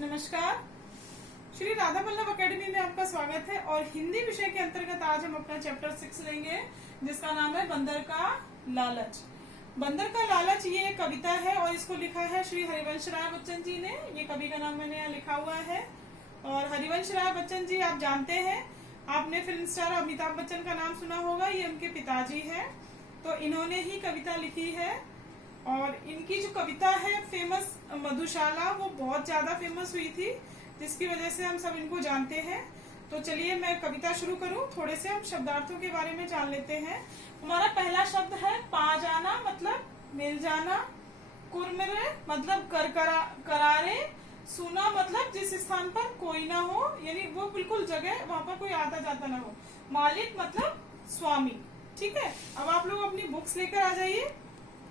नमस्कार। श्री राधा वल्लभ अकेडमी में आपका स्वागत है और हिंदी विषय के अंतर्गत आज हम अपना चैप्टर 6 लेंगे जिसका नाम है बंदर का लालच। बंदर का लालच ये एक कविता है और इसको लिखा है श्री हरिवंश राय बच्चन जी ने। ये कवि का नाम मैंने यहाँ लिखा हुआ है। और हरिवंश राय बच्चन जी आप जानते हैं, आपने फिल्म स्टार अमिताभ बच्चन का नाम सुना होगा, ये उनके पिताजी है। तो इन्होंने ही कविता लिखी है और इनकी जो कविता है फेमस मधुशाला, वो बहुत ज्यादा फेमस हुई थी जिसकी वजह से हम सब इनको जानते हैं। तो चलिए मैं कविता शुरू करूं। थोड़े से हम शब्दार्थों के बारे में जान लेते हैं। हमारा पहला शब्द है पा जाना, मतलब मिल जाना। कुरमुरे मतलब करारे। सुना मतलब जिस स्थान पर कोई ना हो, यानी वो बिल्कुल जगह वहां पर कोई आता जाता ना हो। मालिक मतलब स्वामी। ठीक है, अब आप लोग अपनी बुक्स लेकर आ जाइए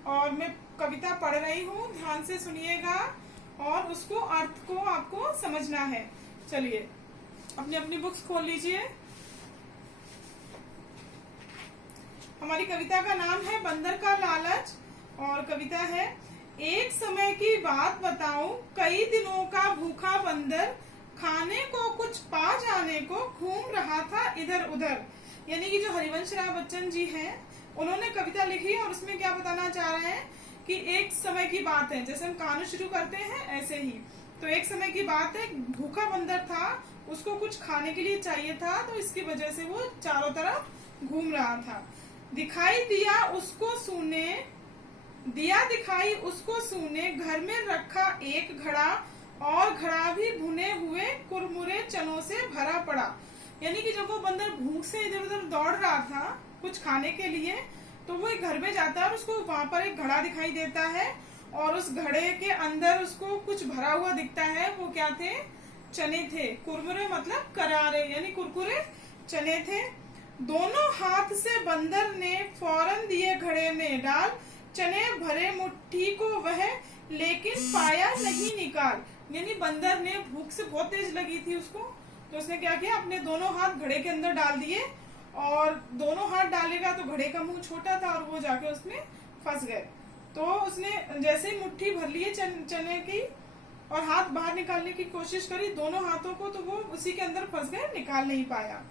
और मैं कविता पढ़ रही हूँ, ध्यान से सुनिएगा और उसको अर्थ को आपको समझना है। चलिए अपनी अपनी बुक्स खोल लीजिए। हमारी कविता का नाम है बंदर का लालच और कविता है, एक समय की बात बताऊं, कई दिनों का भूखा बंदर खाने को कुछ पा जाने को घूम रहा था इधर उधर। यानी कि जो हरिवंश राय बच्चन जी हैं उन्होंने कविता लिखी और उसमें क्या बताना चाह रहे हैं कि एक समय की बात है, जैसे हम कहानी शुरू करते हैं ऐसे ही। तो एक समय की बात है, भूखा बंदर था, उसको कुछ खाने के लिए चाहिए था, तो इसकी वजह से वो चारों तरफ घूम रहा था। दिखाई दिया दिखाई उसको सूने, घर में रखा एक घड़ा और घड़ा भी भुने हुए कुरमुरे चनों से भरा पड़ा। यानी कि जब वो बंदर भूख से इधर उधर दौड़ रहा था कुछ खाने के लिए, तो वो एक घर में जाता है और उसको वहां पर एक घड़ा दिखाई देता है और उस घड़े के अंदर उसको कुछ भरा हुआ दिखता है। वो क्या थे? चने थे। कुरमुरे मतलब करारे, यानी कुरकुरे चने थे। दोनों हाथ से बंदर ने फौरन दिए घड़े में डाल, चने भरे मुट्ठी को वह लेकिन पाया नहीं निकाल। यानी बंदर ने, भूख से बहुत तेज लगी थी उसको, तो उसने क्या किया, अपने दोनों हाथ घड़े के अंदर डाल दिए और दोनों हाथ डालेगा तो घड़े का मुंह छोटा था और वो जाके उसमें फंस गए। तो उसने जैसे ही मुट्ठी भर लिए चने की और हाथ बाहर निकालने की कोशिश करी दोनों हाथों को, तो वो उसी के अंदर फंस गए, निकाल नहीं पाया।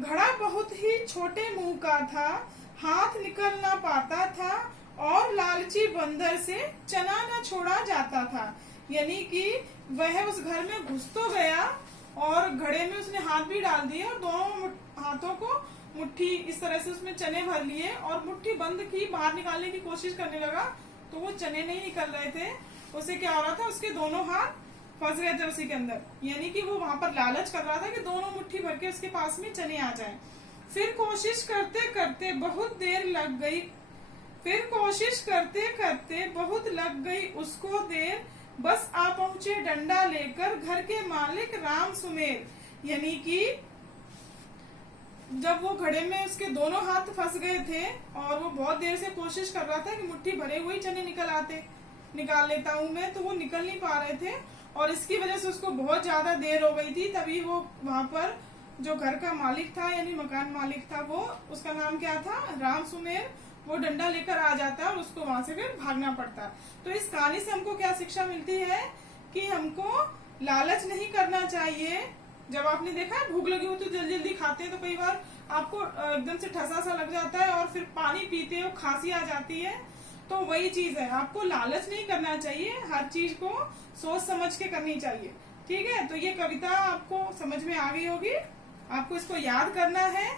घड़ा बहुत ही छोटे मुंह का था, हाथ निकल ना पाता था और लालची बंदर से चना न छोड़ा जाता था। यानी कि वह उस घर में घुस तो गया और घड़े में उसने हाथ भी डाल दिए और दोनों हाथों को मुट्ठी इस तरह से उसमें चने भर लिए और मुट्ठी बंद की, बाहर निकालने की कोशिश करने लगा तो वो चने नहीं निकल रहे थे। उसे क्या हो रहा था, उसके दोनों हाथ फंस गए थे उसी के अंदर। यानी कि वो वहां पर लालच कर रहा था कि दोनों मुट्ठी भर के उसके पास में चने आ जाएं। फिर कोशिश करते करते बहुत देर लग गई, उसको देर, बस आ पहुंचे डंडा लेकर घर के मालिक राम सुमेर। यानी कि जब वो घड़े में उसके दोनों हाथ फंस गए थे और वो बहुत देर से कोशिश कर रहा था कि मुट्ठी भरे हुए चने निकाल लेता हूँ मैं, तो वो निकल नहीं पा रहे थे और इसकी वजह से उसको बहुत ज्यादा देर हो गई थी। तभी वो वहां पर जो घर का मालिक था, यानी मकान मालिक था, वो उसका नाम क्या था, राम सुमेर, वो डंडा लेकर आ जाता और उसको वहां से फिर भागना पड़ता। तो इस कहानी से हमको क्या शिक्षा मिलती है कि हमको लालच नहीं करना चाहिए। जब आपने देखा है भूख लगी हो तो जल्दी जल्दी खाते हैं तो कई बार आपको एकदम से ठसा सा लग जाता है और फिर पानी पीते हो, खांसी आ जाती है। तो वही चीज है, आपको लालच नहीं करना चाहिए, हर चीज को सोच समझ के करनी चाहिए। ठीक है, तो ये कविता आपको समझ में आ गई होगी। आपको इसको याद करना है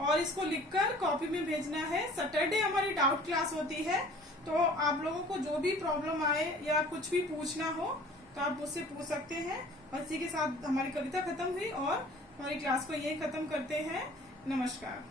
और इसको लिखकर कॉपी में भेजना है। सैटरडे हमारी डाउट क्लास होती है, तो आप लोगों को जो भी प्रॉब्लम आए या कुछ भी पूछना हो तो आप मुझसे पूछ सकते हैं। और इसी के साथ हमारी कविता खत्म हुई और हमारी क्लास को यही खत्म करते हैं। नमस्कार।